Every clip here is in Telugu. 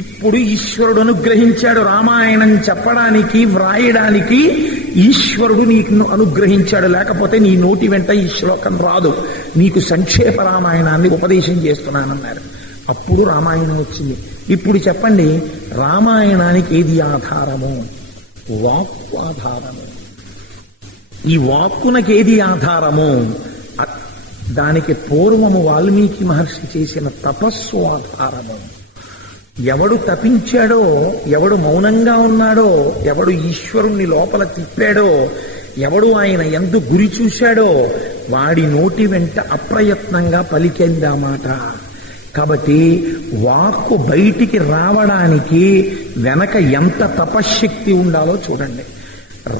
ఇప్పుడు ఈశ్వరుడు అనుగ్రహించాడు రామాయణం చెప్పడానికి, వ్రాయడానికి ఈశ్వరుడు నీకు అనుగ్రహించాడు. లేకపోతే నీ నోటి వెంట ఈ శ్లోకం రాదు. నీకు సంక్షేప రామాయణాన్ని ఉపదేశం చేస్తున్నానన్నారు. అప్పుడు రామాయణం వచ్చింది. ఇప్పుడు చెప్పండి, రామాయణానికి ఏది ఆధారము? వాక్కు ఆధారము. ఈ వాక్కునకేది ఆధారము? దానికి పూర్వము వాల్మీకి మహర్షి చేసిన తపస్సు ఆధారము. ఎవడు తపించాడో, ఎవడు మౌనంగా ఉన్నాడో, ఎవడు ఈశ్వరుణ్ణి లోపల తిప్పాడో, ఎవడు ఆయన యందు గురి చూశాడో వాడి నోటి వెంట అప్రయత్నంగా పలికిందా మాట. కాబట్టి వాక్కు బయటికి రావడానికి వెనక ఎంత తపశ్శక్తి ఉండాలో చూడండి.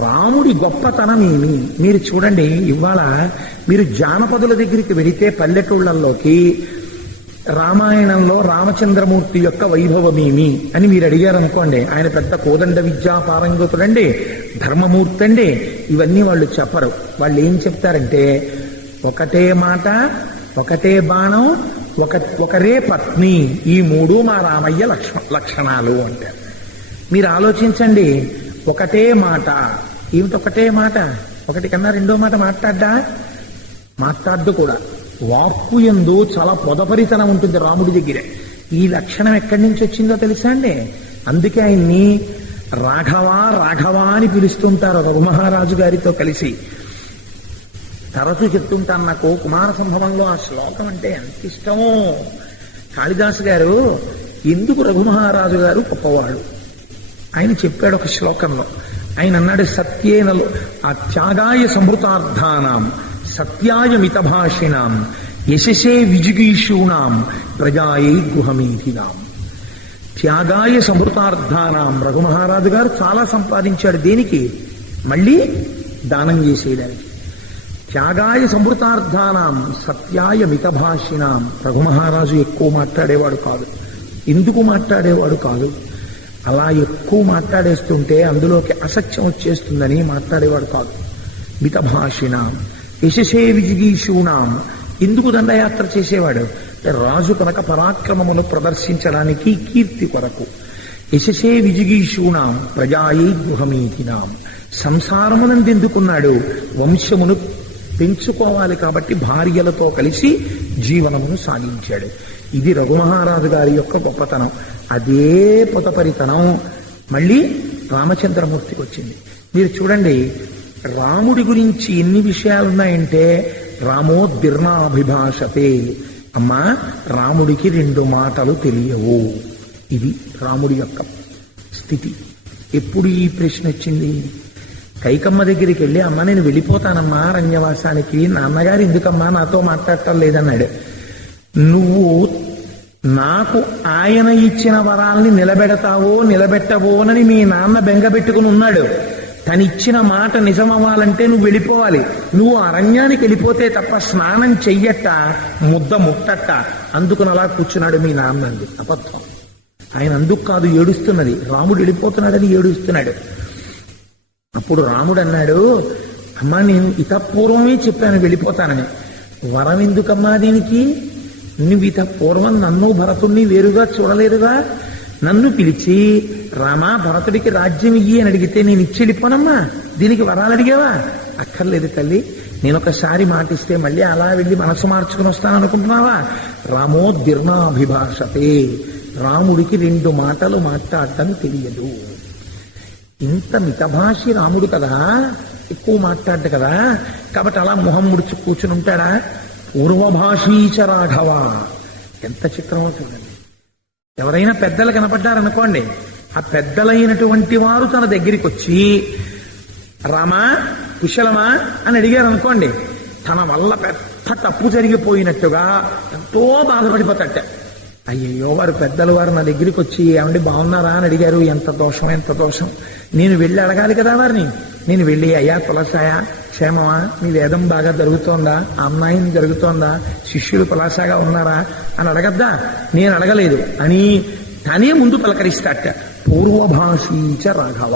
రాముడి గొప్పతనం ఏమి మీరు చూడండి. ఇవాళ మీరు జానపదుల దగ్గరికి వెళితే పల్లెటూళ్లలోకి రామాయణంలో రామచంద్రమూర్తి యొక్క వైభవమేమి అని మీరు అడిగారనుకోండి, ఆయన పెద్ద కోదండ విద్యా పారంగతుడండి, ధర్మమూర్తి అండి, ఇవన్నీ వాళ్ళు చెప్పరు. వాళ్ళు ఏం చెప్తారంటే, ఒకటే మాట, ఒకటే బాణం, ఒకరే పత్ని, ఈ మూడు మా రామయ్య లక్షణాలు అంటారు. మీరు ఆలోచించండి, ఒకటే మాట ఏమిటి? ఒకటే మాట, ఒకటి కన్నా రెండో మాట మాట్లాడ్డు కూడా. వాక్కు యందు చాలా పొదపరితనం ఉంటుంది రాముడి దగ్గర. ఈ లక్షణం ఎక్కడి నుంచి వచ్చిందో తెలుసా అండి? అందుకే ఆయన్ని రాఘవ అని పిలుస్తుంటారు రఘుమహారాజు గారితో కలిసి. తరచూ చెప్తుంటాను, నాకు కుమార సంభవంలో ఆ శ్లోకం అంటే ఎంత ఇష్టమో. కాళిదాసు గారు ఎందుకు రఘుమహారాజు గారు గొప్పవాడు ఆయన చెప్పాడు ఒక శ్లోకంలో. ఆయన అన్నాడు, సత్యేనలో ఆ త్యాగాయ సంహృతార్థానాం సత్యాయ మితభాషిణాం యశసే విజిగీషూణాం ప్రజాయై గృహమీధినాం. త్యాగాయ సంహృతార్థానాం, రఘుమహారాజు గారు చాలా సంపాదించాడు. దేనికి? మళ్ళీ దానం చేసేయడానికి. త్యాగాయ సంహృతార్థానాం సత్యాయ మితభాషిణాం. రఘుమహారాజు ఎక్కువ మాట్లాడేవాడు కాదు. ఎందుకు మాట్లాడేవాడు కాదు? అలా ఎక్కువ మాట్లాడేస్తుంటే అందులోకి అసత్యం వచ్చేస్తుందని మాట్లాడేవాడు కాదు. మితభాషిణాం యశసే విజిగీషూణాం. ఎందుకు దండయాత్ర చేసేవాడు? రాజు కనుక పరాక్రమమును ప్రదర్శించడానికి, కీర్తి కొరకు. యశసే విజిగీషూణాం ప్రజాయై గృహమీధినాం. సంసారమునందెందుకున్నాడు? వంశమును పెంచుకోవాలి కాబట్టి భార్యలతో కలిసి జీవనమును సాగించాడు. ఇది రఘుమహారాజు గారి యొక్క గొప్పతనం. అదే పొతపరితనం మళ్ళీ రామచంద్రమూర్తికి వచ్చింది. మీరు చూడండి, రాముడి గురించి ఎన్ని విషయాలున్నాయంటే, రామోద్భిర్నాభిభాషతే. అమ్మా, రాముడికి రెండు మాటలు తెలియవు. ఇది రాముడి యొక్క స్థితి. ఎప్పుడు ఈ ప్రశ్న వచ్చింది? కైకమ్మ దగ్గరికి వెళ్ళి, అమ్మ నేను వెళ్ళిపోతానమ్మా అరణ్యవాసానికి, నాన్నగారు ఎందుకమ్మా నాతో మాట్లాడటం లేదన్నాడు. నువ్వు నాకు ఆయన ఇచ్చిన వరాల్ని నిలబెట్టవోనని మీ నాన్న బెంగబెట్టుకుని ఉన్నాడు. తనిచ్చిన మాట నిజమవ్వాలంటే నువ్వు వెళ్ళిపోవాలి. నువ్వు అరణ్యానికి వెళ్ళిపోతే తప్ప స్నానం చెయ్యట, ముద్ద ముట్టట. అందుకుని అలా కూర్చున్నాడు మీ నాన్న. అంది అబద్ధం. ఆయన అందుకు కాదు ఏడుస్తున్నది, రాముడు వెళ్ళిపోతున్నాడని ఏడుస్తున్నాడు. అప్పుడు రాముడు అన్నాడు, అమ్మా నేను ఇతపూర్వమే చెప్పాను వెళ్ళిపోతానని. వరం ఎందుకమ్మా దీనికి? నువ్వు ఇతపూర్వం నన్ను భరతుణ్ణి వేరుగా చూడలేరుగా. నన్ను పిలిచి రామా భరతుడికి రాజ్యం ఇయ్యి అని అడిగితే నేను ఇచ్చి వెళ్ళిపోనమ్మా. దీనికి వరాలు అడిగావా? అక్కర్లేదు తల్లి, నేను ఒకసారి మాటిస్తే మళ్ళీ అలా వెళ్ళి మనసు మార్చుకుని వస్తాను అనుకుంటున్నావా? రామోద్భిర్నాభిభాషతే. రాముడికి రెండు మాటలు మాట్లాడటం తెలియదు. ఇంత మితభాషి రాముడు కదా, ఎక్కువ మాట్లాడ్డు కదా, కాబట్టి అలా మొహం ముడుచు కూర్చుని ఉంటాడా? పూర్వభాషీచ రాఘవ. ఎంత చిత్రమో చూడండి. ఎవరైనా పెద్దలు కనపడ్డారనుకోండి, ఆ పెద్దలైనటువంటి వారు తన దగ్గరికి వచ్చి రామా కుశలమా అని అడిగారు అనుకోండి, తన వల్ల పెద్ద తప్పు జరిగిపోయినట్టుగా ఎంతో బాధపడిపోతాట. అయ్యయ్యో వారు పెద్దలు వారు నా దగ్గరికి వచ్చి ఏమండి బాగున్నారా అని అడిగారు, ఎంత దోషం ఎంత దోషం. నేను వెళ్ళి అడగాలి కదా వారిని. నేను వెళ్ళి అయ్యా కులసాయా క్షేమమా, మీ వేదం బాగా జరుగుతోందా, అమ్మాయిని జరుగుతోందా, శిష్యులు కులాసాగా ఉన్నారా అని అడగద్దా? నేను అడగలేదు అని తనే ముందు పలకరిస్తాట. పూర్వభాషీచ రాఘవ.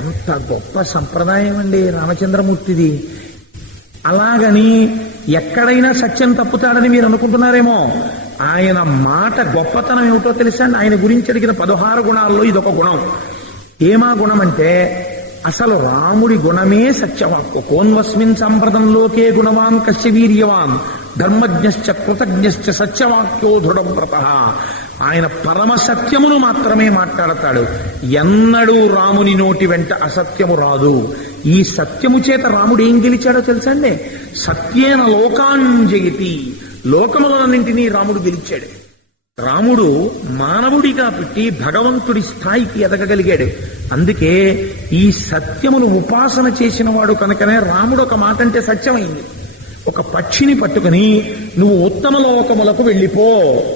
ఎంత గొప్ప సంప్రదాయం అండి రామచంద్రమూర్తిది. అలాగని ఎక్కడైనా సత్యం తప్పుతాడని మీరు అనుకుంటున్నారేమో. ఆయన మాట గొప్పతనం ఏమిటో తెలుసా? ఆయన గురించి అడిగిన 16 గుణాల్లో ఇదొక గుణం. ఏమా గుణం అంటే అసలు రాముడి గుణమే సత్యవాక్కు. కోన్వస్మిన్ సంప్రదంలోకే గుణవాన్ కశ్య వీర్యవాన్ ధర్మజ్ఞశ్చ కృతజ్ఞశ్చ సత్యవాక్యో దృఢవ్రత. ఆయన పరమ సత్యమును మాత్రమే మాట్లాడతాడు. ఎన్నడూ రాముని నోటి వెంట అసత్యము రాదు. ఈ సత్యము చేత రాముడు ఏం గెలిచాడో తెలుసండి? సత్యేన లోకాంజయతి, లోకములన్నింటినీ రాముడు గెలిచాడు. రాముడు మానవుడిగా పుట్టి భగవంతుడి స్థాయికి ఎదగగలిగాడు. అందుకే ఈ సత్యమును ఉపాసన చేసిన వాడు కనుకనే రాముడు ఒక మాట అంటే సత్యమైంది. ఒక పక్షిని పట్టుకుని నువ్వు ఉత్తమ లోకములకు వెళ్ళిపో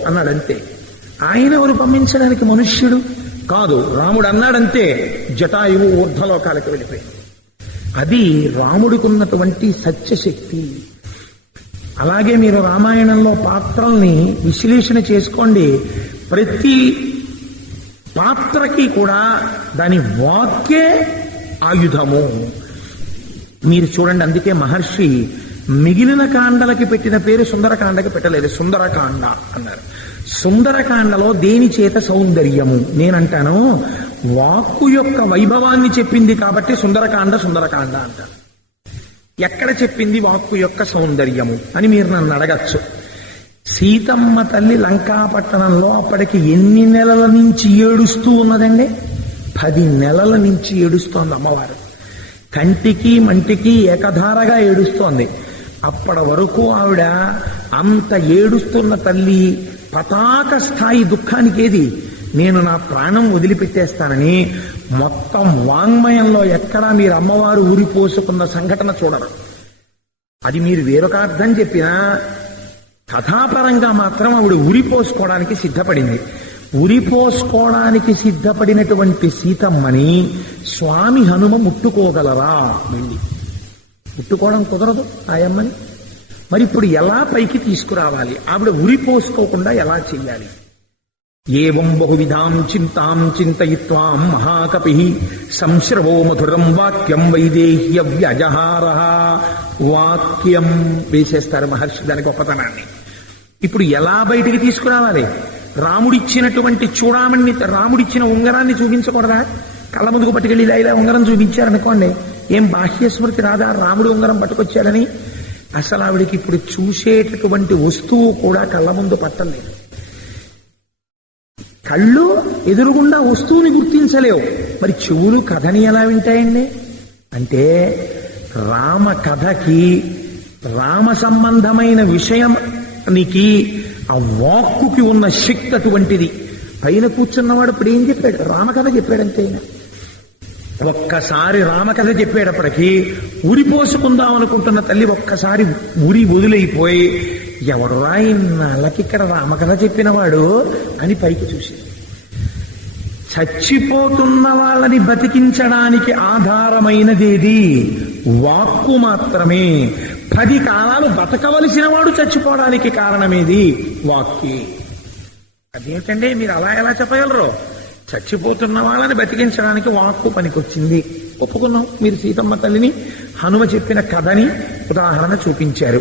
అన్నాడంతే. ఆయన ఎవరు పంపించడానికి? మనుష్యుడు కాదు. రాముడు అన్నాడంతే, జటాయువు ఊర్ధ్వలోకాలకు వెళ్ళిపోయింది. అది రాముడికున్నటువంటి సత్యశక్తి. అలాగే మీరు రామాయణంలో పాత్రల్ని విశ్లేషణ చేసుకోండి. ప్రతి పాత్రకి కూడా దాని వాక్యే ఆయుధము. మీరు చూడండి, అందుకే మహర్షి మిగిలిన కాండలకి పెట్టిన పేరు సుందరకాండకి పెట్టలేదు, సుందరకాండ అన్నారు. సుందరకాండలో దేని చేత సౌందర్యము? నేనంటాను వాక్కు యొక్క వైభవాన్ని చెప్పింది కాబట్టి సుందరకాండ సుందరకాండ అంటారు. ఎక్కడ చెప్పింది వాక్కు యొక్క సౌందర్యము అని మీరు నన్ను అడగచ్చు. సీతమ్మ తల్లి లంకాపట్టణంలో అప్పటికి ఎన్ని నెలల నుంచి ఏడుస్తూ ఉన్నదండి? 10 నెలల నుంచి ఏడుస్తోంది అమ్మవారు. కంటికి మంటికి ఏకధారగా ఏడుస్తోంది. అప్పటి వరకు ఆవిడ అంత ఏడుస్తున్న తల్లి పతాక స్థాయి దుఃఖానికి ఏది? నేను నా ప్రాణం వదిలిపెట్టేస్తానని మొత్తం వాంగ్మయంలో ఎక్కడా మీరు అమ్మవారు ఊరిపోసుకున్న సంఘటన చూడరు. అది మీరు వేరొక అర్థం చెప్పినా కథాపరంగా మాత్రం ఆవిడ ఉరిపోసుకోవడానికి సిద్ధపడింది. ఉరిపోసుకోవడానికి సిద్ధపడినటువంటి సీతమ్మని స్వామి హనుమ ముట్టుకోగలరా? వెళ్ళి ముట్టుకోవడం కుదరదు ఆయమ్మని. మరి ఇప్పుడు ఎలా పైకి తీసుకురావాలి? ఆవిడ ఉరిపోసుకోకుండా ఎలా చెయ్యాలి? ఏవం బహువిధాం చింతాం చింతయిత్వాం మహాకపి సంశ్రవో మధురం వాక్యం వైదేహ్య వ్యజహార. వాక్యం వేసేస్తారు మహర్షి దాని గొప్పతనాన్ని. ఇప్పుడు ఎలా బయటికి తీసుకురావాలి? రాముడిచ్చినటువంటి చూడామణి, రాముడిచ్చిన ఉంగరాన్ని చూపించకూడదా? కళ్ళ ముందుకు పట్టుకెళ్ళి ఇలా ఉంగరం చూపించారనుకోండి, ఏం బాహ్య స్మృతి రాదా రాముడి ఉంగరం పట్టుకొచ్చాడని? అసలు ఆవిడికి ఇప్పుడు చూసేటటువంటి వస్తువు కూడా కళ్ళ ముందు పట్టలేదు. కళ్ళు ఎదురుగుండా వస్తువుని గుర్తించలేవు, మరి చెవులు కథని ఎలా వింటాయండి? అంటే రామ కథకి, రామ సంబంధమైన విషయానికి ఆ వాక్కుకి ఉన్న శక్తి అటువంటిది. పైన కూర్చున్నవాడు ఇప్పుడు ఏం చెప్పాడు? రామకథ చెప్పాడంతే. ఒక్కసారి రామకథ చెప్పేటప్పటికీ ఉరిపోసుకుందాం అనుకుంటున్న తల్లి ఒక్కసారి ఉరి వదిలైపోయి, ఎవరు ఆయనకి ఇక్కడ రామకథ చెప్పినవాడు అని పైకి చూసి, చచ్చిపోతున్న వాళ్ళని బతికించడానికి ఆధారమైనదేది? వాక్కు మాత్రమే. 10 కాలాలు బతకవలసిన వాడు చచ్చిపోవడానికి కారణమేది? వాక్కి. అదేంటండి మీరు అలా ఎలా చెప్పగలరు? చచ్చిపోతున్న వాళ్ళని బతికించడానికి వాక్కు పనికొచ్చింది. ఒప్పుకున్నాం. మీరు సీతమ్మ తల్లిని హనుమ చెప్పిన కథని ఉదాహరణ చూపించారు.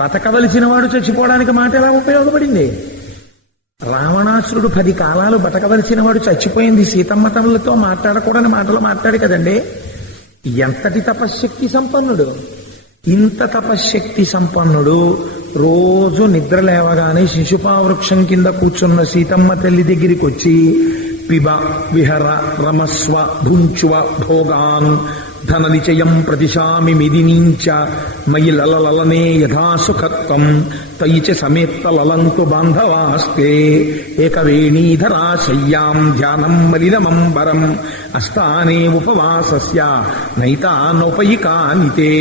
బతకవలసిన వాడు చచ్చిపోవడానికి మాట ఎలా ఉపయోగపడింది? రావణాసురుడు 10 కాలాలు బతకవలసిన వాడు చచ్చిపోయింది సీతమ్మ తల్లితో మాట్లాడకూడని మాటలు మాట్లాడు కదండి. ఎంతటి తపశ్శక్తి సంపన్నుడు! ఇంత తపశ్శక్తి సంపన్నుడు రోజు నిద్ర లేవగానే శిశుపావృక్షం కింద కూర్చున్న సీతమ్మ తల్లి దగ్గరికి వచ్చి, పిబ విహర రమస్వ భుంచువ భోగాన్ ధననిచయం ప్రతిశామి మిదినీంచ మయి లలలనే యథాసుఖత్వం తయిచ సమేత్త లలంతు బాంధవాస్తే ఏకవేణీధరా శయ్యాం ధ్యానం మలినమంబరం అస్థానే ఉపవాసస్య నైతానోపయికానితే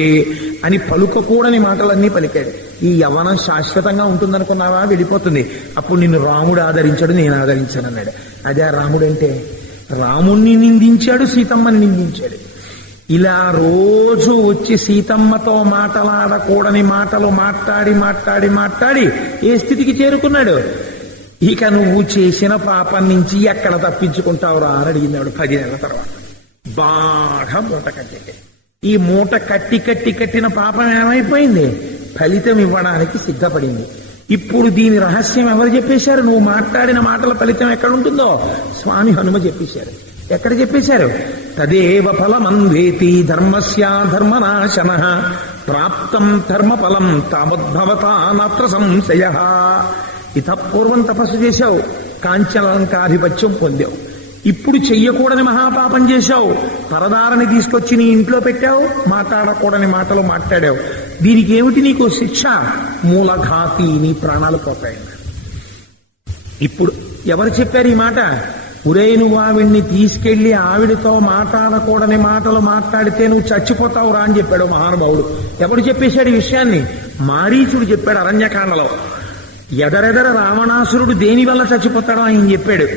అని పలుకకూడని మాటలన్నీ పలికాడు. ఈ యవ్వనం శాశ్వతంగా ఉంటుందనుకున్నావా? వెళ్ళిపోతుంది. అప్పుడు నిన్ను రాముడు ఆదరించాడు, నేను ఆదరించానన్నాడు. అదే రాముడు అంటే. రాముణ్ణి నిందించాడు, సీతమ్మని నిందించాడు. ఇలా రోజు వచ్చి సీతమ్మతో మాటలాడకూడని మాటలు మాట్లాడి మాట్లాడి మాట్లాడి ఏ స్థితికి చేరుకున్నాడు? ఇక నువ్వు చేసిన పాపం నుంచి ఎక్కడ తప్పించుకుంటావురా అని అడిగినాడు 10 నెలల తర్వాత. బాగా మూట కట్టే. ఈ మూట కట్టిన పాపం ఏమైపోయింది? ఫలితం ఇవ్వడానికి సిద్ధపడింది. ఇప్పుడు దీని రహస్యం ఎవరు చెప్పేశారు? నువ్వు మాట్లాడిన మాటల ఫలితం ఎక్కడ ఉంటుందో స్వామి హనుమ చెప్పేశారు. ఎక్కడ చెప్పేశారు? తదేవ ఫలమందేతి ధర్మస్య ధర్మనాశన ప్రాప్తం ధర్మఫలం తావద్భవతా నాత్ర సంశయ. ఇత పూర్వం తపస్సు చేశావు, కాంచలంకాధిపత్యం పొందావు. ఇప్పుడు చెయ్యకూడని మహాపాపం చేశావు, పరదారని తీసుకొచ్చి నీ ఇంట్లో పెట్టావు, మాట్లాడకూడని మాటలు మాట్లాడావు. దీనికి ఏమిటి నీకు శిక్ష? మూలఘాతి, నీ ప్రాణాలు పోతాయి. ఇప్పుడు ఎవరు చెప్పారు ఈ మాట? ఉరే, నువ్వు ఆవిడ్ని తీసుకెళ్లి ఆవిడతో మాట్లాడకూడని మాటలు మాట్లాడితే నువ్వు చచ్చిపోతావు రా అని చెప్పాడు మహానుభావుడు. ఎవడు చెప్పేశాడు ఈ విషయాన్ని? మారీచుడు చెప్పాడు అరణ్యకాండలో. ఎదరెదర రావణాసురుడు దేని వల్ల చచ్చిపోతాడో ఆయన చెప్పాడు.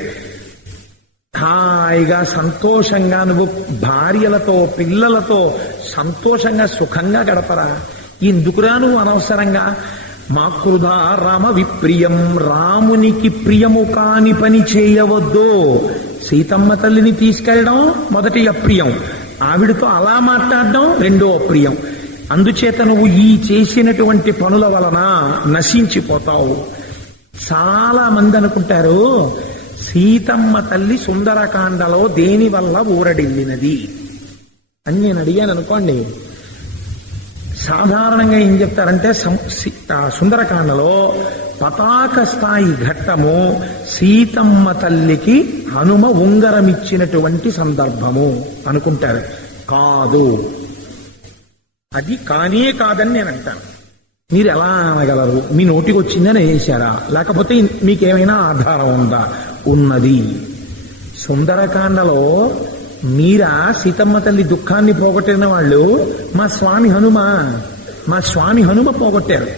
హాయిగా సంతోషంగా నువ్వు భార్యలతో పిల్లలతో సంతోషంగా సుఖంగా గడపరా, ఎందుకురా నువ్వు అనవసరంగా మా కృధా రామ విప్రియం, రామునికి ప్రియము కాని పని చేయవద్దు. సీతమ్మ తల్లిని తీసుకెళ్ళడం మొదటి అప్రియం, ఆవిడతో అలా మాట్లాడడం రెండో అప్రియం. అందుచేత నువ్వు ఈ చేసినటువంటి పనుల వలన నశించిపోతావు. చాలా మంది అనుకుంటారు సీతమ్మ తల్లి సుందరకాండలో దేని వల్ల ఊరడిల్లినది అని నేను అడిగాను అనుకోండి. సాధారణంగా ఏం చెప్తారంటే సుందరకాండలో పతాక స్థాయి ఘట్టము సీతమ్మ తల్లికి హనుమ ఉంగరమిచ్చినటువంటి సందర్భము అనుకుంటారు. కాదు, అది కానే కాదని నేను అంటాను. మీరు ఎలా అనగలరు? మీ నోటికి వచ్చిందని వేశారా? లేకపోతే మీకేమైనా ఆధారం ఉందా? ఉన్నది. సుందరకాండలో మీరా సీతమ్మ తల్లి దుఃఖాన్ని పోగొట్టిన వాళ్ళు మా స్వామి హనుమ పోగొట్టారు.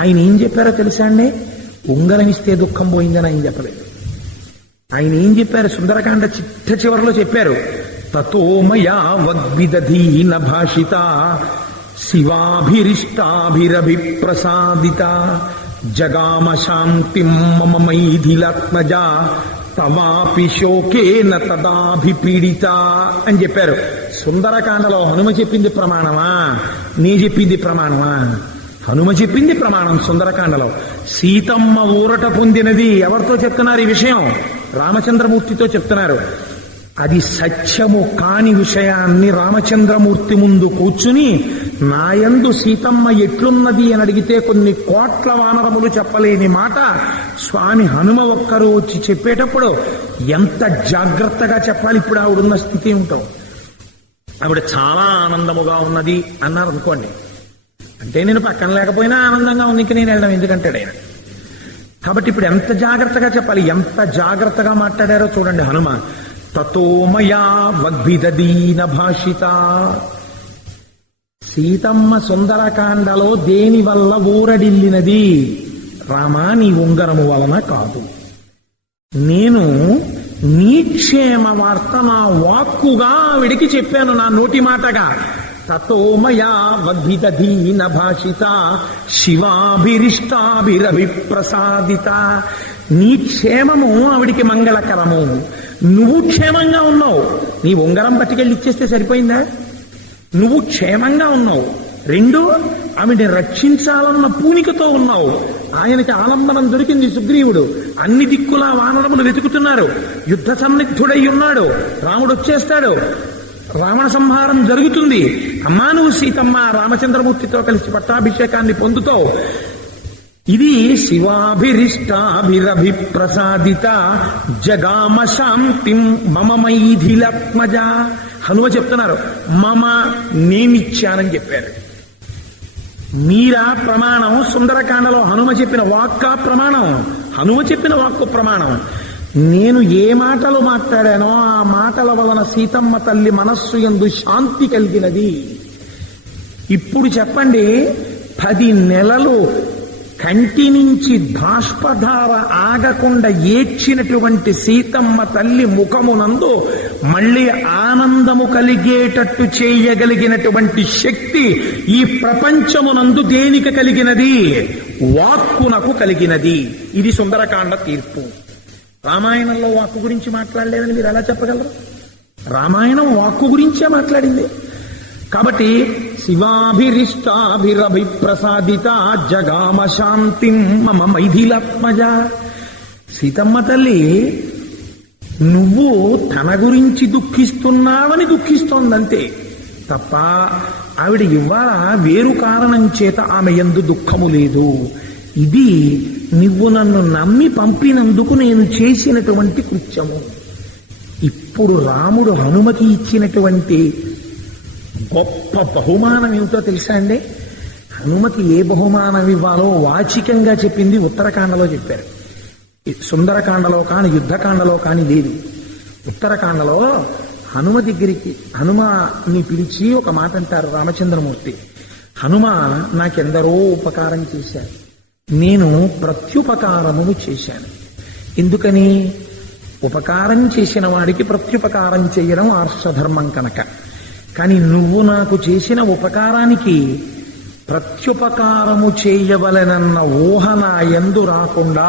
ఆయన ఏం చెప్పారో తెలుసా అండి? ఉంగరం ఇస్తే దుఃఖం పోయిందని ఆయన చెప్పలేదు. ఆయన ఏం చెప్పారు? సుందరకాండ చిట్ట చివరిలో చెప్పారు, తతోమయా వగ్విదధీన భాషిత శివాభిరిష్టాభిరభిప్రసాదిత జగామ శాంతిం మమ మైథిలాత్మజ తవాపి శోకేన తదాభిపీడిత అని చెప్పారు. సుందరకాండలో హనుమ చెప్పింది ప్రమాణమా? నీ చెప్పింది ప్రమాణమా? హనుమ చెప్పింది ప్రమాణం. సుందరకాండలో సీతమ్మ ఊరట పొందినది ఎవరితో చెప్తున్నారు ఈ విషయం? రామచంద్రమూర్తితో చెప్తున్నారు. అది సత్యము కాని విషయాన్ని రామచంద్రమూర్తి ముందు కూర్చుని నాయందు సీతమ్మ ఎట్లున్నది అని అడిగితే కొన్ని కోట్ల వానరములు చెప్పలేని మాట స్వామి హనుమ ఒక్కరు వచ్చి చెప్పేటప్పుడు ఎంత జాగ్రత్తగా చెప్పాలి. ఇప్పుడు ఆవిడున్న స్థితి ఏమిటో, ఆవిడ చాలా ఆనందముగా ఉన్నది అన్నారు అనుకోండి, అంటే నేను పక్కన లేకపోయినా ఆనందంగా ఉంది, ఇంక నేను వెళ్ళడం ఎందుకంటాడు ఆయన. కాబట్టి ఇప్పుడు ఎంత జాగ్రత్తగా చెప్పాలి, ఎంత జాగ్రత్తగా మాట్లాడారో చూడండి హనుమ. తతోమయా వగ్భిదీన భాషిత. సీతమ్మ సుందరకాండలో దేని వల్ల ఊరడిల్లినది? రామా, నీ ఉంగరము వలన కాదు. నేను నీ క్షేమ వార్త నా వాక్కుగా ఆవిడికి చెప్పాను, నా నోటి మాటగా. తతోమయా వగ్భిదీన భాషిత శివాభిరిష్టాభిరభిప్రసాదిత. నీ క్షేమము ఆవిడికి మంగళకరము. నువ్వు క్షేమంగా ఉన్నావు. నీ ఉంగరం పట్టుకెళ్ళి ఇచ్చేస్తే సరిపోయిందా? నువ్వు క్షేమంగా ఉన్నావు. రెండు, ఆవిడని రక్షించాలన్న పూనికతో ఉన్నావు. ఆయనకి ఆలంబనం దొరికింది సుగ్రీవుడు. అన్ని దిక్కులా వానరములు వెతుకుతున్నారు. యుద్ధ సన్నిధుడై ఉన్నాడు. రాముడు వచ్చేస్తాడు. రావణ సంహారం జరుగుతుంది. అమ్మా, నువ్వు సీతమ్మ రామచంద్రమూర్తితో కలిసి పట్టాభిషేకాన్ని పొందుతావు. ఇది శివాభిరిష్టాభిరభిప్రసాదిత జగామ శాంతిం మమ మైథిలాత్మజ. హనుమ చెప్తున్నారు, మమ నేనిచ్చానని చెప్పారు. మీరా ప్రమాణం? సుందరకాండలో హనుమ చెప్పిన వాక్క ప్రమాణం, హనుమ చెప్పిన వాక్కు ప్రమాణం. నేను ఏ మాటలు మాట్లాడానో ఆ మాటల వలన సీతమ్మ తల్లి మనస్సు యందు శాంతి కలిగినది. ఇప్పుడు చెప్పండి, 10 నెలలు కంటి నుంచి బాష్పధార ఆగకుండా ఏడ్చినటువంటి సీతమ్మ తల్లి ముఖమునందు మళ్ళీ ఆనందము కలిగేటట్టు చేయగలిగినటువంటి శక్తి ఈ ప్రపంచమునందు దేనికి కలిగినది? వాక్కునకు కలిగినది. ఇది సుందరకాండ తీర్పు. రామాయణంలో వాక్కు గురించి మాట్లాడలేదని మీరు ఎలా చెప్పగలరు? రామాయణం వాక్కు గురించే మాట్లాడింది. కాబట్టి శివాభిరిష్టాభిరభిప్రసాదిత జగామ శాంతిం మమ మైథిలాత్మజ. సీతమ్మ తల్లి నువ్వు తన గురించి దుఃఖిస్తున్నావని దుఃఖిస్తోందంతే తప్ప ఆవిడ ఇవాళ వేరు కారణం చేత ఆమె యందు దుఃఖము లేదు. ఇది నువ్వు నన్ను నమ్మి పంపినందుకు నేను చేసినటువంటి కృత్యము. ఇప్పుడు రాముడు హనుమకి ఇచ్చినటువంటి గొప్ప బహుమానం ఏమిటో తెలుసా అండి? హనుమకి ఏ బహుమానం ఇవ్వాలో వాచికంగా చెప్పింది ఉత్తరకాండలో చెప్పారు. సుందరకాండలో కాని యుద్ధకాండలో కాని లేదు. ఉత్తరకాండలో హనుమ దగ్గరికి హనుమని పిలిచి ఒక మాట అంటారు రామచంద్రమూర్తి. హనుమ నాకెందరో ఉపకారం చేశారు, నేను ప్రత్యుపకారమును చేశాను. ఎందుకని? ఉపకారం చేసిన వాడికి ప్రత్యుపకారం చేయడం ఆర్షధర్మం కనుక. కానీ నువ్వు నాకు చేసిన ఉపకారానికి ప్రత్యుపకారము చేయవలెనన్న ఊహ నా యందు రాకుండా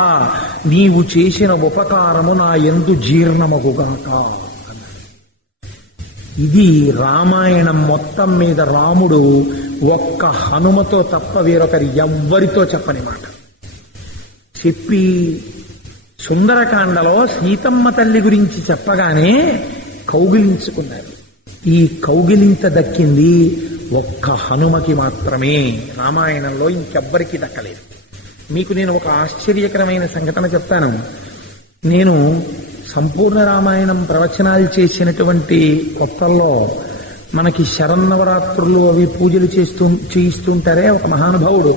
నీవు చేసిన ఉపకారము నా యందు జీర్ణమగుగాక. ఇది రామాయణం మొత్తం మీద రాముడు ఒక్క హనుమతో తప్ప వేరొకరి ఎవ్వరితో చెప్పని మాట చెప్పి, సుందరకాండలో సీతమ్మ తల్లి గురించి చెప్పగానే కౌగిలించుకున్నారు. ఈ కౌగిలింత దక్కింది ఒక్క హనుమకి మాత్రమే. రామాయణంలో ఇంకెవ్వరికి దక్కలేదు. మీకు నేను ఒక ఆశ్చర్యకరమైన సంఘటన చెప్తాను. నేను సంపూర్ణ రామాయణం ప్రవచనాలు చేసినటువంటి కొత్తల్లో మనకి శరన్నవరాత్రులు అవి పూజలు చేయిస్తుంటారే ఒక మహానుభావుడు,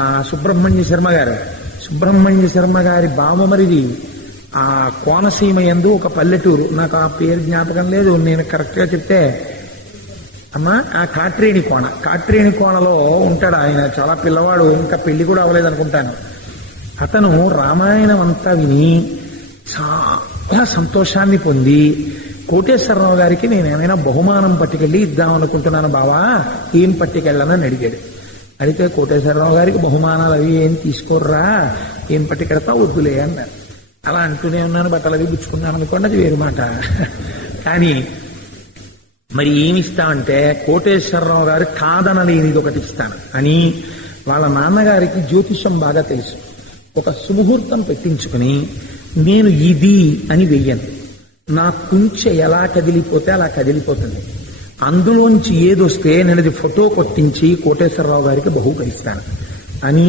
ఆ సుబ్రహ్మణ్య శర్మ గారు. సుబ్రహ్మణ్య శర్మ గారి బావమరిది ఆ కోనసీమ యందు ఒక పల్లెటూరు, నాకు ఆ పేరు జ్ఞాపకం లేదు, నేను కరెక్ట్గా చెప్తే అమ్మా ఆ కాట్రేణి కోణలో ఉంటాడు ఆయన. చాలా పిల్లవాడు, ఇంకా పెళ్లి కూడా అవ్వలేదు అనుకుంటాను. అతను రామాయణం అంతా విని చాలా సంతోషాన్ని పొంది కోటేశ్వరరావు గారికి నేను ఏమైనా బహుమానం పట్టుకెళ్ళి ఇద్దాం అనుకుంటున్నాను బావా, ఏం పట్టుకెళ్ళాలని అడిగాడు. అడిగితే కోటేశ్వరరావు గారికి బహుమానాలు అవి ఏం తీసుకోర్రా, ఏం పట్టుకెడతా వద్దులే అన్నారు. అలా అంటూనే ఉన్నాను, బట్టలు అవి పుచ్చుకున్నాను అనుకోండి, అది వేరు మాట. కానీ మరి ఏమిస్తామంటే కోటేశ్వరరావు గారు కాదనలేనిది ఒకటి ఇస్తాను అని వాళ్ళ నాన్నగారికి జ్యోతిషం బాగా తెలుసు. ఒక సుముహూర్తం పెట్టించుకుని నేను ఇది అని వెయ్యను, నా కుంచె ఎలా కదిలిపోతే అలా కదిలిపోతుంది, అందులోంచి ఏదొస్తే నేను అది ఫోటో కొట్టించి కోటేశ్వరరావు గారికి బహూకరిస్తాను అని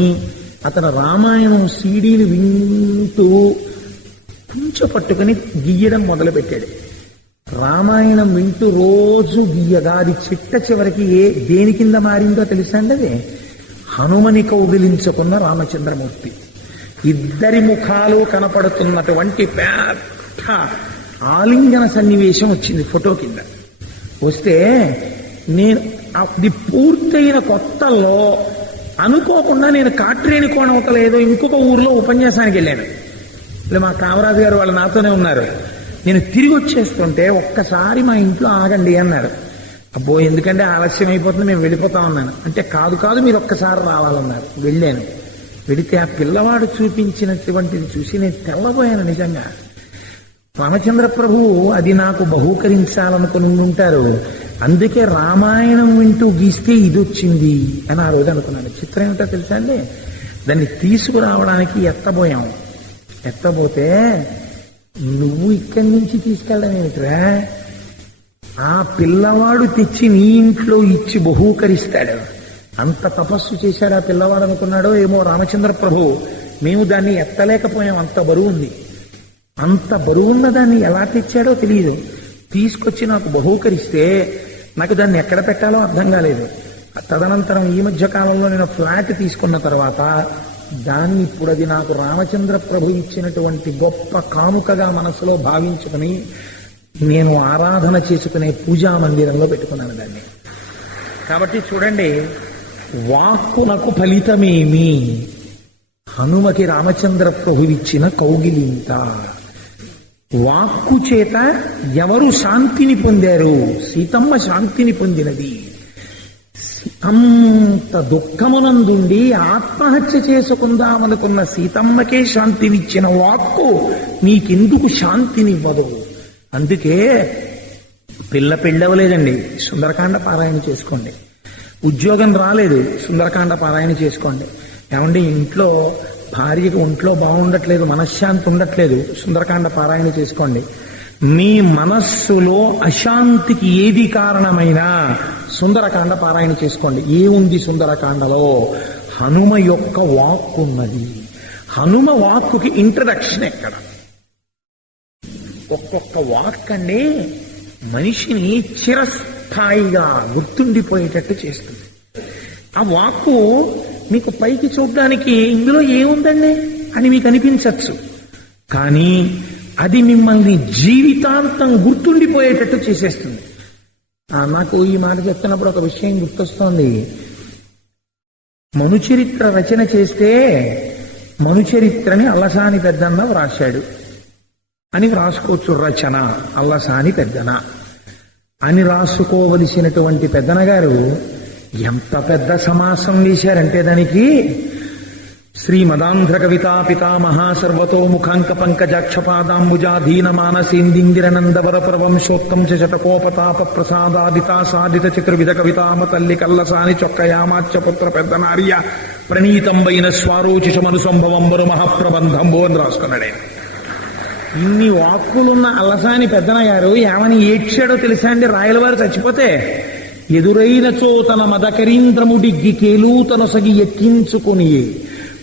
అతను రామాయణం సీడీలు వింటూ కుంచె పట్టుకుని గీయడం మొదలుపెట్టాడు. రామాయణం వింటూ రోజు గీయగా అది చిట్ట చివరికి దేని కింద మారిందో తెలుసా అండి? అది హనుమని కౌగిలించుకున్న రామచంద్రమూర్తి. ఇద్దరి ముఖాలు కనపడుతున్నటువంటి పెద్ద ఆలింగన సన్నివేశం వచ్చింది ఫోటో కింద. వస్తే నేను అది పూర్తయిన కొత్తల్లో అనుకోకుండా నేను కాట్రేణి కోణవతల ఏదో ఇంకొక ఊర్లో ఉపన్యాసానికి వెళ్ళాను. ఇలా మా కామరాజు గారు వాళ్ళు నాతోనే ఉన్నారు. నేను తిరిగి వచ్చేస్తుంటే ఒక్కసారి మా ఇంట్లో ఆగండి అన్నారు. అబ్బో ఎందుకంటే ఆలస్యం అయిపోతుంది, మేము వెళ్ళిపోతా ఉన్నాను అంటే, కాదు మీరు ఒక్కసారి రావాలన్నారు. వెళ్ళాను. వెళితే ఆ పిల్లవాడు చూపించినటువంటిది చూసి నేను తెల్లబోయాను నిజంగా. రామచంద్ర ప్రభువు అది నాకు బహూకరించాలనుకుని ఉంటారు, అందుకే రామాయణం వింటూ గీస్తే ఇది వచ్చింది అని ఆ రోజు అనుకున్నాను. చిత్రం ఏమిటో తెలుసా అండి? దాన్ని తీసుకురావడానికి ఎత్తబోతే నువ్వు ఇక్కడి నుంచి తీసుకెళ్ళడం ఏమిట్రా, ఆ పిల్లవాడు తెచ్చి నీ ఇంట్లో ఇచ్చి బహూకరిస్తాడు. అంత తపస్సు చేశాడు ఆ పిల్లవాడు అనుకున్నాడో ఏమో రామచంద్ర ప్రభు. మేము దాన్ని ఎత్తలేకపోయాం, అంత బరువు ఉంది. అంత బరువున్న దాన్ని ఎలా తెచ్చాడో తెలియదు. తీసుకొచ్చి నాకు బహూకరిస్తే నాకు దాన్ని ఎక్కడ పెట్టాలో అర్థం కాలేదు. తదనంతరం ఈ మధ్య కాలంలో నేను ఫ్లాట్ తీసుకున్న తర్వాత దాన్ని ఇప్పుడు అది నాకు రామచంద్ర ప్రభు ఇచ్చినటువంటి గొప్ప కానుకగా మనసులో భావించుకుని నేను ఆరాధన చేసుకునే పూజా మందిరంలో పెట్టుకున్నాను దాన్ని. కాబట్టి చూడండి, వాక్కునకు ఫలితమేమి? హనుమకి రామచంద్ర ప్రభు ఇచ్చిన కౌగిలింత. వాక్కు చేత ఎవరు శాంతిని పొందారు? సీతమ్మ శాంతిని పొందినది. అంత దుఃఖమునందుండి ఆత్మహత్య చేసుకుందామనుకున్న సీతమ్మకే శాంతినిచ్చిన వాక్కు నీకెందుకు శాంతినివ్వదు? అందుకే పెళ్ళవలేదండి, సుందరకాండ పారాయణ చేసుకోండి. ఉద్యోగం రాలేదు, సుందరకాండ పారాయణ చేసుకోండి. ఏమండి, ఇంట్లో భార్యకు ఒంట్లో బాగుండట్లేదు, మనశ్శాంతి ఉండట్లేదు, సుందరకాండ పారాయణ చేసుకోండి. మీ మనస్సులో అశాంతికి ఏది కారణమైనా సుందరకాండ పారాయణ చేసుకోండి. ఏముంది సుందరకాండలో? హనుమ యొక్క వాక్కు ఉన్నది. హనుమ వాక్కుకి ఇంట్రడక్షన్ ఎక్కడ? ఒక్కొక్క వాక్ అండి మనిషిని చిరస్థాయిగా గుర్తుండిపోయేటట్టు చేస్తుంది. ఆ వాక్కు మీకు పైకి చూడడానికి ఇందులో ఏముందండి అని మీకు అనిపించవచ్చు, కానీ అది మిమ్మల్ని జీవితాంతం గుర్తుండిపోయేటట్టు చేసేస్తుంది. నాకు ఈ మాట చెప్తున్నప్పుడు ఒక విషయం గుర్తొస్తోంది. మనుచరిత్ర రచన చేస్తే మనుచరిత్రని అల్లసాని పెద్దన్న వ్రాశాడు అని వ్రాసుకోవచ్చు. రచన అల్లసాని పెద్దన అని రాసుకోవలసినటువంటి పెద్దన గారు ఎంత పెద్ద సమాసం వేశారంటే దానికి శ్రీమదాంధ్ర కవితా పితామహ సర్వతోముఖాంక పంకజాక్షపాదాంబుజాధీన మానసేందిందిరనందవర ప్రవంశోత్తం చటకోపతాప ప్రసాదాదితా సాధిత చతుర్విధ కవితామ తల్లి కల్లసాని చొక్కయామాచ్య పుత్ర పెద్దనార్య ప్రణీతంబైన స్వారోచిషమను సంభవంబరు మహాప్రబంధంబో అని రాసుకున్నాడే. ఇన్ని వాక్కులున్న అల్లసాని పెద్దన గారు ఏమని ఏడ్చాడో తెలుసా అండి? రాయలవారు చచ్చిపోతే ఎదురైన చోతన మదకరీంద్రముడిగ్గి కేలూతనొసగి ఎక్కించుకుని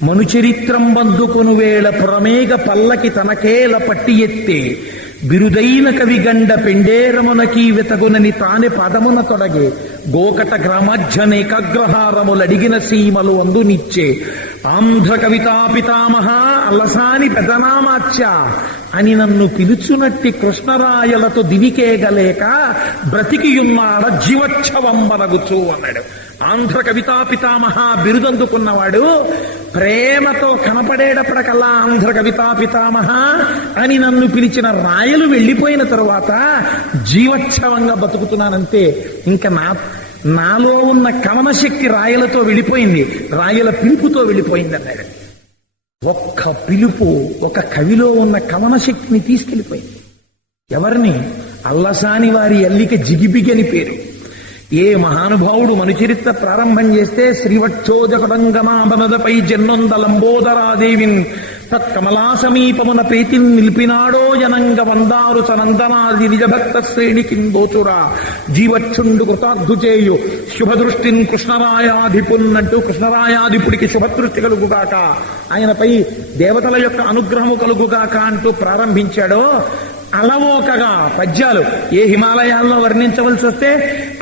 మనుచరిత్రం బందుకొను వేళ పురమేగ పల్లకి తనకేల పట్టి ఎత్తే బిరుదైన కవిగండ పెండేరమునకీ వెతగునని తానే పదమున తొడగే గోకట గ్రామాధ్యనేకాగ్రహారములడిగిన సీమలు అందునిచ్చే ఆంధ్ర కవితా పితామహ అల్లసాని పెదనామాచ్య అని నన్ను పిలుచునట్టి కృష్ణరాయలతో దివికేగలేక బ్రతికియున్నాడ జీవోత్సవంబనగుచు అన్నాడు. ఆంధ్ర కవితా పితామహ బిరుదందుకున్నవాడు ప్రేమతో కనపడేటప్పటికల్లా ఆంధ్ర కవితా పితామహ అని నన్ను పిలిచిన రాయలు వెళ్ళిపోయిన తరువాత జీవోత్సవంగా బతుకుతున్నానంతే. ఇంకా నాలో ఉన్న కవన శక్తి రాయలతో వెళ్ళిపోయింది, రాయల పిలుపుతో వెళ్ళిపోయింది అన్నాడు. ఒక్క పిలుపు ఒక కవిలో ఉన్న కవన శక్తిని తీసుకెళ్ళిపోయింది. ఎవరిని? అల్లసాని వారి అల్లిక జిగిబిగి అని పేరు. ఏ మహానుభావుడు మనుచరిత్ర ప్రారంభం చేస్తే శ్రీవక్షోజకడంగమాబనదపై జన్నొందలంబోదరాదేవిన్ తత్కమలా సమీపమున ప్రీతిని నిలిపినాడో జనంగ వందారు సనందనాది నిజభక్త శ్రేణికి దోచురా జీవచ్చుండు కృతార్థు చేయు శుభదృష్టిన్ కృష్ణరాయాధిపున్నట్టు కృష్ణరాయాధిపుడికి శుభదృష్టి కలుగుగాక, ఆయనపై దేవతల యొక్క అనుగ్రహము కలుగుగాక అంటూ ప్రారంభించాడో అలవోకగా పద్యాలు ఏ హిమాలయాల్లో వర్ణించవలసి వస్తే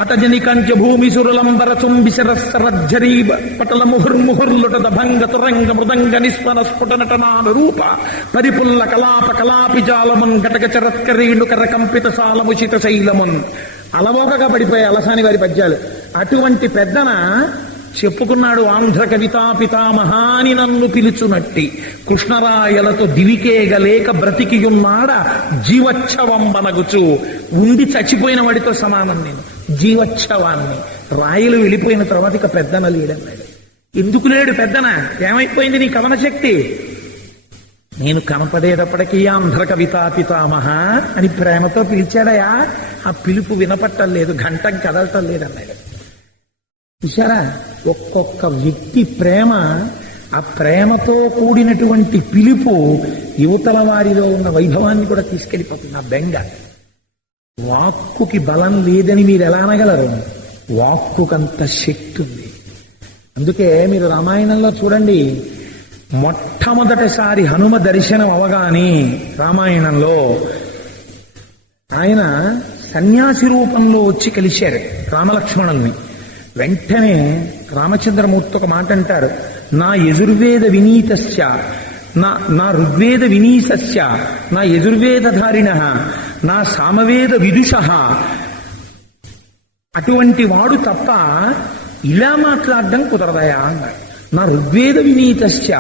అతజని కంచ భూమి సురులంబర చుంబిశరస్సరజ్జరీ పటల ముహుర్ముహుర్లుట భంగ తురంగ మృదంగ నిస్వన స్ఫుట నటనాను రూప పరిపుల్ల కలాప కలాపి జాలమున్ ఘటక చరత్కరీణు కరకంపిత సాలముచిత శైలమున్. అలవోకగా పడిపోయాయి అలసాని వారి పద్యాలు. అటువంటి పెద్దన చెప్పుకున్నాడు ఆంధ్ర కవితా పితామహాని నన్ను పిలుచునట్టి కృష్ణరాయలతో దివికేగలేక బ్రతికియున్నాడ జీవోత్సవంబనగుచు. ఉండి చచ్చిపోయిన వాడితో సమానం నేను జీవోత్సవాన్ని. రాయలు వెళ్ళిపోయిన తర్వాత ఇక పెద్దన లేడన్నాడు. ఎందుకు లేడు పెద్దన? ఏమైపోయింది నీ కవన శక్తి? నేను కనపడేటప్పటికీ ఆంధ్ర కవితా పితామహ అని ప్రేమతో పిలిచాడయా, ఆ పిలుపు వినపట్టలేదు, ఘంటం కదలటం లేదన్నాడు. చూశారా? ఒక్కొక్క వ్యక్తి ప్రేమ, ఆ ప్రేమతో కూడినటువంటి పిలుపు యువతల వారిలో ఉన్న వైభవాన్ని కూడా తీసుకెళ్ళిపోతుంది. ఆ బెంగ. వాక్కుకి బలం లేదని మీరు ఎలా అనగలరు? వాక్కుకంత శక్తి ఉంది. అందుకే మీరు రామాయణంలో చూడండి, మొట్టమొదటిసారి హనుమ దర్శనం అవగానే రామాయణంలో ఆయన సన్యాసి రూపంలో వచ్చి కలిశారు రామలక్ష్మణుల్ని. వెంటనే రామచంద్రమూర్తి ఒక మాట అంటారు, నా యజుర్వేద వినీతస్య నా ఋగ్వేద వినీసస్య నా యజుర్వేదధారిణ నా సామవేద విదుష అటువంటి వాడు తప్ప ఇలా మాట్లాడడం కుదరదయా అన్నాడు. నా ఋగ్వేద వినీతస్య,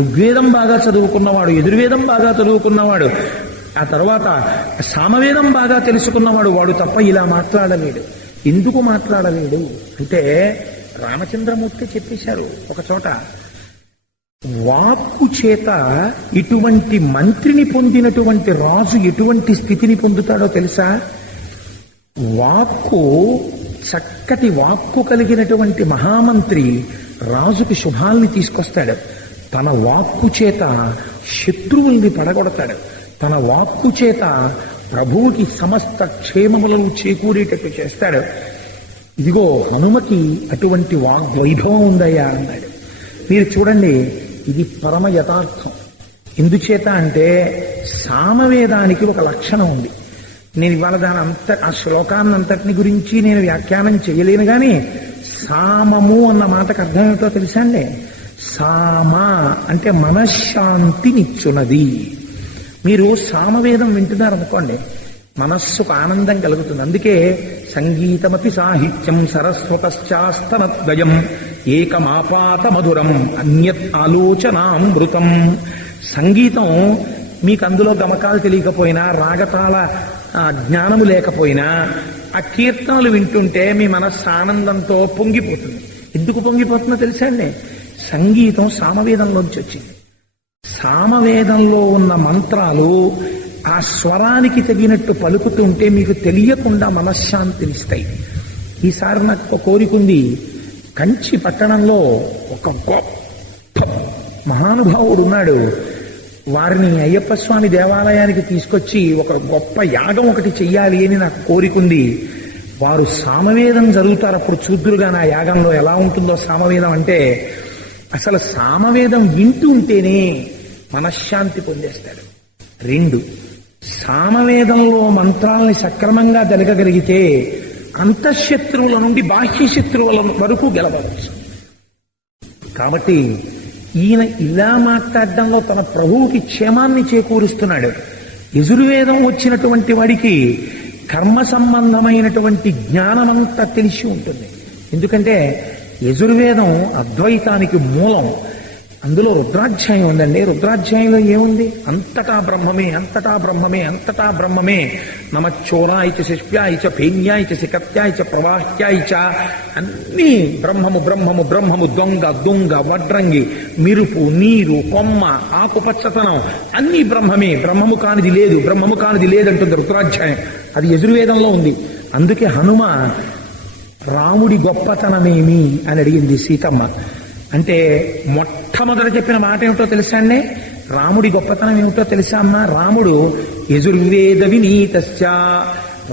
ఋగ్వేదం బాగా చదువుకున్నవాడు, యజుర్వేదం బాగా చదువుకున్నవాడు, ఆ తర్వాత సామవేదం బాగా తెలుసుకున్నవాడు, వాడు తప్ప ఇలా మాట్లాడలేడు. ఎందుకు మాట్లాడలేడు అంటే రామచంద్రమూర్తి చెప్పేశారు ఒక చోట, వాక్కు చేత ఇటువంటి మంత్రిని పొందినటువంటి రాజు ఎటువంటి స్థితిని పొందుతాడో తెలుసా? వాక్కు, చక్కటి వాక్కు కలిగినటువంటి మహామంత్రి రాజుకి శుభాల్ని తీసుకొస్తాడు. తన వాక్కు చేత శత్రువుల్ని పడగొడతాడు. తన వాక్కు చేత ప్రభువుకి సమస్త క్షేమములను చేకూరేటట్టు చేస్తాడు. ఇదిగో హనుమకి అటువంటి వాగ్వైభవం ఉందయ్యా అన్నాడు. మీరు చూడండి, ఇది పరమ యథార్థం. ఎందుచేత అంటే సామవేదానికి ఒక లక్షణం ఉంది. నేను ఇవాళ ఆ శ్లోకాన్నంతటిని గురించి నేను వ్యాఖ్యానం చేయలేను, కానీ సామము అన్న మాటకు అర్థం ఏమిటో తెలుసా అండి? సామ అంటే మనశ్శాంతినిచ్చున్నది. మీరు సామవేదం వింటున్నారనుకోండి, మనస్సుకు ఆనందం కలుగుతుంది. అందుకే సంగీతమపి సాహిత్యం సరస్వతశ్చాస్తనద్వయం ఏకమాపాత మధురం అన్యత్ ఆలోచనామృతం. సంగీతం మీకు అందులో గమకాలు తెలియకపోయినా, రాగతాల జ్ఞానము లేకపోయినా, ఆ కీర్తనలు వింటుంటే మీ మనస్సు ఆనందంతో పొంగిపోతుంది. ఎందుకు పొంగిపోతుందో తెలుసా అండి? సంగీతం సామవేదంలోంచి వచ్చింది. సామవేదంలో ఉన్న మంత్రాలు ఆ స్వరానికి తగినట్టు పలుకుతుంటే మీకు తెలియకుండా మనశ్శాంతినిస్తాయి. ఈసారి నాకు ఒక కోరికుంది. కంచి పట్టణంలో ఒక గొప్ప మహానుభావుడు ఉన్నాడు. వారిని అయ్యప్ప స్వామి దేవాలయానికి తీసుకొచ్చి ఒక గొప్ప యాగం ఒకటి చెయ్యాలి అని నాకు కోరికుంది. వారు సామవేదం జరుగుతారు, అప్పుడు చూద్దురుగా నా యాగంలో ఎలా ఉంటుందో సామవేదం అంటే. అసలు సామవేదం వింటూ ఉంటేనే మనశ్శాంతి పొందేస్తాడు. 2, సామవేదంలో మంత్రాలని సక్రమంగా జరగగలిగితే అంతఃశత్రువుల నుండి బాహ్య శత్రువుల వరకు గెలవచ్చు. కాబట్టి ఈయన ఇలా మాట్లాడడంలో తన ప్రభువుకి క్షేమాన్ని చేకూరుస్తున్నాడు. యజుర్వేదం వచ్చినటువంటి వాడికి కర్మ సంబంధమైనటువంటి జ్ఞానమంతా తెలిసి ఉంటుంది. ఎందుకంటే యజుర్వేదం అద్వైతానికి మూలం. అందులో రుద్రాధ్యాయం ఉందండి. రుద్రాధ్యాయంలో ఏముంది? అంతటా బ్రహ్మమే, అంతటా బ్రహ్మమే, అంతటా బ్రహ్మమే. నమచ్చోరాయ చ శిష్యాయ చ ఫేన్యాయ చ శిఖత్యాయ చ ప్రవాహ్యాయ చ, అన్నీ బ్రహ్మము బ్రహ్మము బ్రహ్మము. దొంగ దుంగ వడ్రంగి, మిరుపు, నీరు, కొమ్మ, ఆకుపచ్చతనం అన్నీ బ్రహ్మమే. బ్రహ్మము కానిది లేదు, బ్రహ్మము కానిది లేదంటుంది రుద్రాధ్యాయం. అది యజుర్వేదంలో ఉంది. అందుకే హనుమ రాముడి గొప్పతనమేమి అని అడిగింది సీతమ్మ. అంటే మొట్టమొదట చెప్పిన మాట ఏమిటో తెలుసా అండి? రాముడి గొప్పతనం ఏమిటో తెలుసా అమ్మా? రాముడు యజుర్వేద వినీతశ్చ.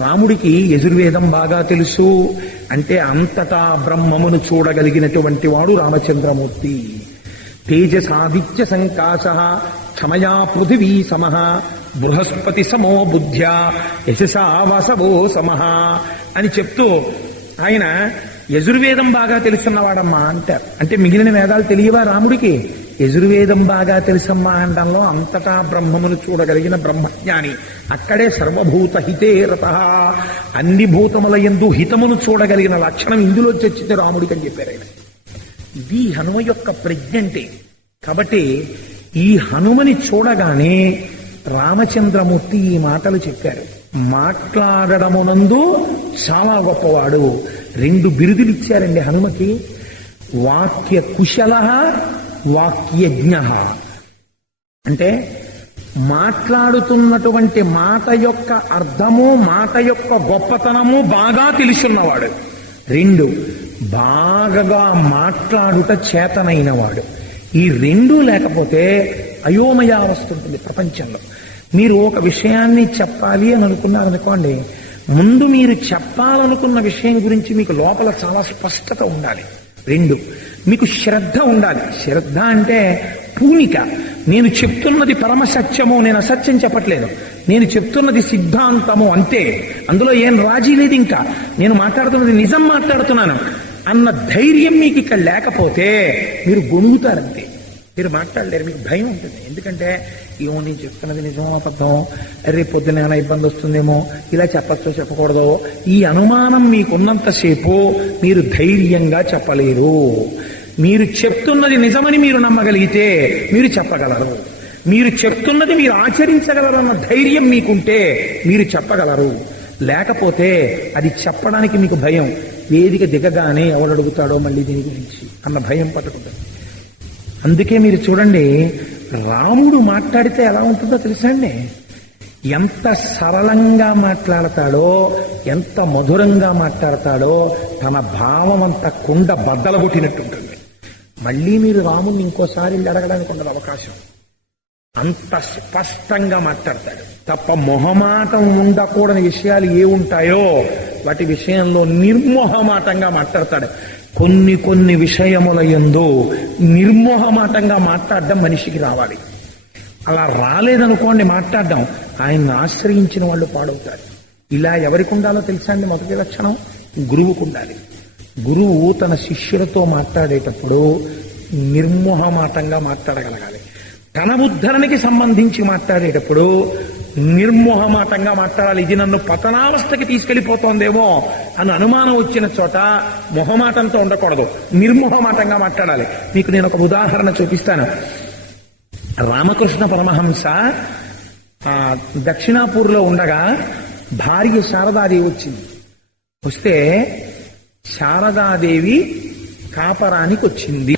రాముడికి యజుర్వేదం బాగా తెలుసు. అంటే అంతటా బ్రహ్మమును చూడగలిగినటువంటి వాడు రామచంద్రమూర్తి. తేజసాదిత్య సంకాశ క్షమయా పృథివీ సమః బృహస్పతి సమో బుద్ధ్యా యశసా వసవో సమః అని చెప్తూ ఆయన యజుర్వేదం బాగా తెలుసున్నవాడమ్మా అంటారు. అంటే మిగిలిన వేదాలు తెలియవా రాముడికి? యజుర్వేదం బాగా తెలుసమ్మా అనడంలో అంతటా బ్రహ్మమును చూడగలిగిన బ్రహ్మజ్ఞాని. అక్కడే సర్వభూత హితే రతః, అన్ని భూతముల యందు హితమును చూడగలిగిన లక్షణం ఇందులో చర్చితే రాముడికి అని చెప్పారు ఆయన. ఇది హనుమ యొక్క ప్రజ్ఞ అంటే. కాబట్టి ఈ హనుమని చూడగానే రామచంద్రమూర్తి ఈ మాటలు చెప్పారు. మాట్లాడడమునందు చాలా గొప్పవాడు. 2 బిరుదులు ఇచ్చారండి హనుమకి. వాక్య కుశల, వాక్యజ్ఞ. అంటే మాట్లాడుతున్నటువంటి మాట యొక్క అర్థము, మాట యొక్క గొప్పతనము బాగా తెలుసున్నవాడు. 2, బాగా మాట్లాడుట చేతనైనవాడు. ఈ 2 లేకపోతే అయోమయ వస్తుంటుంది ప్రపంచంలో. మీరు ఒక విషయాన్ని చెప్పాలి అని అనుకున్నారనుకోండి, ముందు మీరు చెప్పాలనుకున్న విషయం గురించి మీకు లోపల చాలా స్పష్టత ఉండాలి. 2, మీకు శ్రద్ధ ఉండాలి. శ్రద్ధ అంటే పూనిక. నేను చెప్తున్నది పరమ సత్యము, నేను అసత్యం చెప్పట్లేదు, నేను చెప్తున్నది సిద్ధాంతము అంతే, అందులో ఏం రాజీ లేదు, ఇంకా నేను మాట్లాడుతున్నది నిజం మాట్లాడుతున్నాను అన్న ధైర్యం మీకు ఇక్కడ లేకపోతే మీరు గొణుగుతారంతే. మీరు మాట్లాడలేరు, మీకు భయం ఉంటుంది. ఎందుకంటే ఏమో నేను చెప్తున్నది నిజమో అబద్ధమో, రేపు పొద్దున ఏమైనా ఇబ్బంది వస్తుందేమో, ఇలా చెప్పచ్చో చెప్పకూడదో, ఈ అనుమానం మీకున్నంతసేపు మీరు ధైర్యంగా చెప్పలేరు. మీరు చెప్తున్నది నిజమని మీరు నమ్మగలిగితే మీరు చెప్పగలరు. మీరు చెప్తున్నది మీరు ఆచరించగలరన్న ధైర్యం మీకుంటే మీరు చెప్పగలరు. లేకపోతే అది చెప్పడానికి మీకు భయం. వేదిక దిగగానే ఎవడడుగుతాడో మళ్ళీ దీని గురించి అన్న భయం పట్టుకుంటుంది. అందుకే మీరు చూడండి, రాముడు మాట్లాడితే ఎలా ఉంటుందో తెలుసా అండి? ఎంత సరళంగా మాట్లాడతాడో, ఎంత మధురంగా మాట్లాడతాడో తన భావం అంత కుండ బద్దలగొట్టినట్టుంటుంది. మళ్ళీ మీరు రాముని ఇంకోసారి అడగడానికి ఉండదు అవకాశం. అంత స్పష్టంగా మాట్లాడతాడు తప్ప మొహమాటం ఉండకూడని విషయాలు ఏ ఉంటాయో వాటి విషయంలో నిర్మోహమాటంగా మాట్లాడతాడు. కొన్ని విషయముల యందు నిర్మోహమాటంగా మాట్లాడడం మనిషికి రావాలి. అలా రాలేదనుకోండి మాట్లాడడం, ఆయన్ని ఆశ్రయించిన వాళ్ళు పాడవుతారు. ఇలా ఎవరికి ఉండాలో తెలుసా అండి? మొదటి లక్షణం గురువుకు ఉండాలి. గురువు తన శిష్యులతో మాట్లాడేటప్పుడు నిర్మోహమాటంగా మాట్లాడగలగాలి. తన ఉద్ధరణకి సంబంధించి మాట్లాడేటప్పుడు నిర్మోహమాటంగా మాట్లాడాలి. ఇది నన్ను పతనావస్థకి తీసుకెళ్లిపోతోందేమో అని అనుమానం వచ్చిన చోట మొహమాటంతో ఉండకూడదు, నిర్మోహమాటంగా మాట్లాడాలి. మీకు నేను ఒక ఉదాహరణ చూపిస్తాను. రామకృష్ణ పరమహంస దక్షిణాపూర్లో ఉండగా భార్య శారదాదేవి వచ్చింది. వస్తే శారదాదేవి కాపరానికి వచ్చింది.